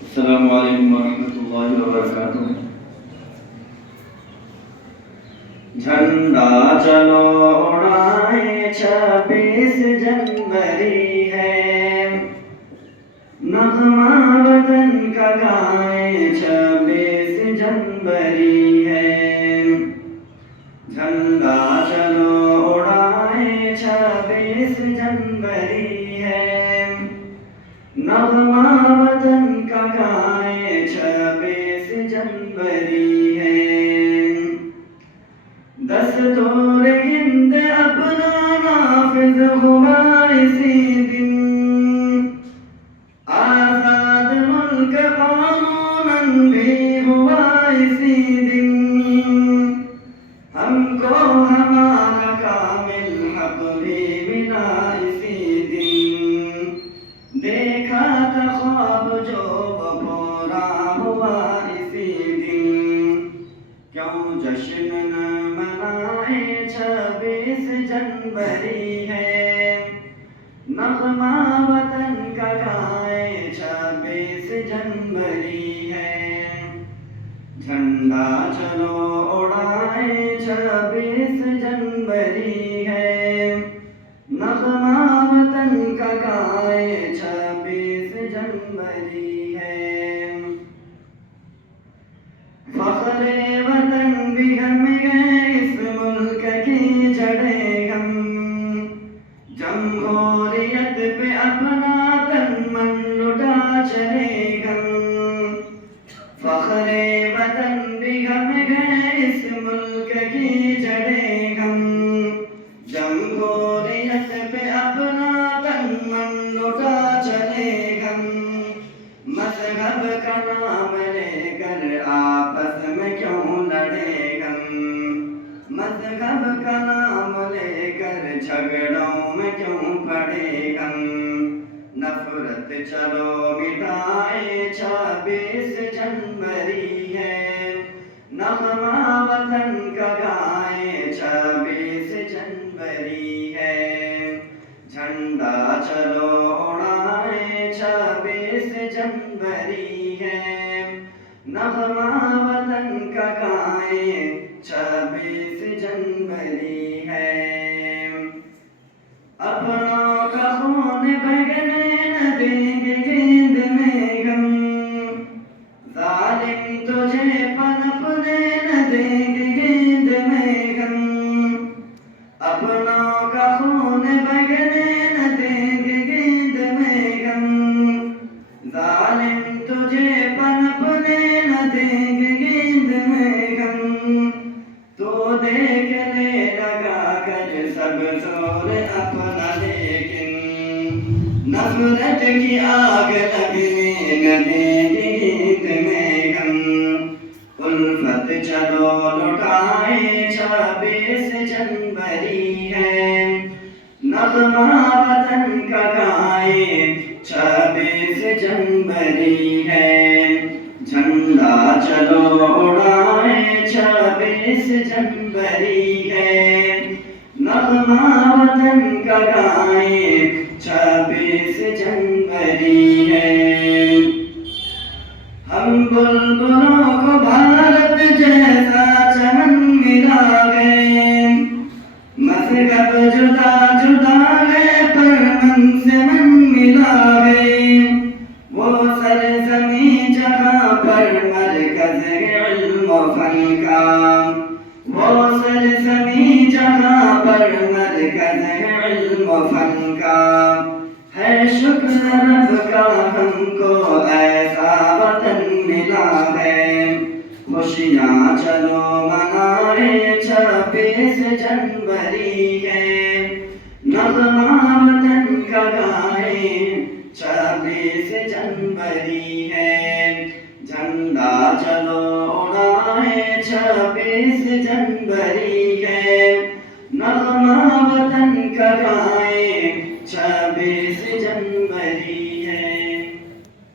السلام علیکم ورحمۃ اللہ وبرکاتہ۔ جھنڈا چلو اڑائیں 26 جنوری ہے، نغمہ وطن کا گائیں 26 جنوری ہے۔ جھنڈا چلو اڑائیں 26 جنوری ہے، نغمہ وطن کا گائیں 26 جنوری ہے۔ دستور ہند اپنا نافذ ہوا اسی دن، آزاد ملک قانوناً بھی ہوا اسی دن، ہم کو ہمارا کامل حق بھی ملا اسی دن، دیکھا تھا خواب جو وہ پورا ہوا اسی دن، کیوں جشن نہ منائیں 26 جنوری ہے، نغمہ وطن کا گائیں 26 جنوری ہے۔ جھنڈا چلو اڑائیں 26 جنوری ہے، نغمہ وطن کا گائیں 26 جنوری ہے۔ فخر وطن بھی ہم گئے اس ملک کی جڑیں ہم، جمہوریت پہ اپنا تن من لٹا چلے ہم، فخر وطن بھی ہم گئے اس ملک کی جڑیں ہم، جمہوریت پہ اپنا تن من لٹا چلے ہم، مذہب کا نام لے کر آپس میں کیوں لڑے ہم، مذہب کا نام لے کر جھگڑوں میں کیوں پڑے ہم، نفرت چلو مٹائیں 26 جنوری ہے، نغمہ وطن کا گائیں 26 جنوری ہے۔ جھنڈا چلو اڑائیں 26 جنوری ہے، نغمہ وطن کا گائیں 26 جنوری ہے۔ اپنوں کا خون بہنے نہ دیں گے گیند میں ہم، ظالم تجھے پنپنے نہ دیں گے گیند میں ہم، اپنوں کا خون بہنے نہ دیں گے گیند میں ہم، ظالم تجھے پنپنے نہ دیں گے گیند میں ہم، تو دیکھ لے لگا کر سب زور اپنا لیکن، نفرت کی آگ لگنے نہ دیں گے گیند میں ہم، الفت چلو لٹائیں 26 جنوری ہے، نغمہ وطن کا گائیں 26 جنوری ہے۔ جھنڈا چلو اڑائیں 26 جنوری ہے، نغمہ وطن کا گائیں 26 جنوری ہے۔ ہم بلبلوں کو بھارت جیسا چمن ملا ہے، مذہب جدا جدا ہے پر من سے من ملا ہے، وہ سرزمین جہاں پر مرکز ہے علم و فن کا، وہ سرزمین جہاں پر مرکز ہے علم و فن کا، ہے شکر رب کا ہم کو ایسا وطن ملا ہے، خوشیاں چلو منائیں 26 جنوری ہے، نغمہ وطن کا گائیں 26 جنوری ہے۔ جھنڈا چلو اڑائیں 26 جنوری ہے، نغمہ وطن کا گائیں 26